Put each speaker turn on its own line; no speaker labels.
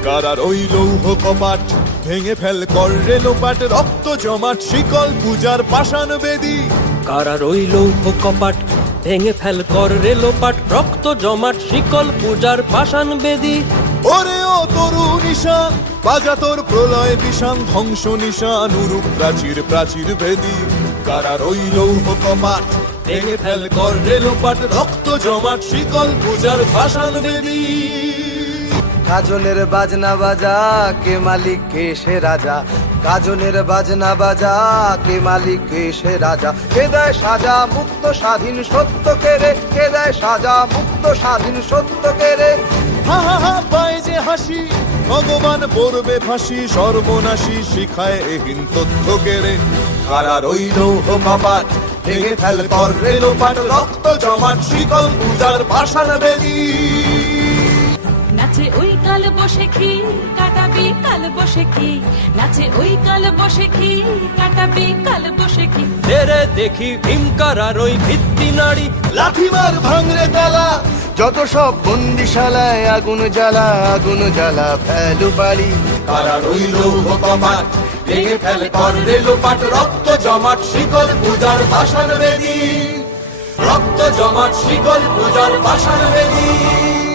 কারার ওই লৌহ কপাট ভেঙে ফেল কর রে লোপাট, রক্ত জমাট শিকল পূজার পাষাণ বেদী।
কারার ওই লৌহ কপাট ভেঙে ফেল কর রে লোপাট, রক্ত জমাট শিকল পূজার পাষাণ বেদী।
ওরে ও তরু নিশান বাজা তোর প্রলয় বিষান, ধ্বংস নিশান উরূপ প্রাচীর প্রাচীর ভেদী। কারার ওই লৌহ কপাট ভেঙে ফেল কর রে লোপাট, রক্ত জমাট শিকল পূজার পাষাণ বেদী।
গাজনের বাজনা বাজা, কে মালিক কে সে রাজা। গাজনের বাজনা বাজা, কে মালিক কে সে রাজা। কে দেয় সাজা মুক্ত স্বাধীন সত্য কেড়ে, কে দেয় সাজা মুক্ত স্বাধীন সত্য কেড়ে।
হা হা হা পায় যে হাসি, ভগবান পড়বে ফাঁসি, সর্বনাশী শিখায় এহীন তথ্য কেড়ে। কারার ওই লৌহ কপাট ভেঙে ফেল কর রে লোপাট, রক্ত জমাট শিকল পূজার পাষাণ বেদী।
নাচে ওই কাল বসে খি কাটাবি কাল বসে কি, নাচে ওই কাল বসে খি কাটাবি কাল বসে কি।
তেরে দেখি ভীমকারার ওই ভিত্তি নারী,
লাঠিমার ভাঙরে তালা,
যত সব বন্দিশালায় আগুন জ্বালা, আগুন জ্বালা ফেলু বাড়ি।
কারার ওই লৌহ কপাট ভেঙে ফেল কর রে লোপাট, রক্ত জমাট শিকল পূজার পাষাণ বেদী। রক্ত জমাট শিকল পূজার পাষাণ বেদী।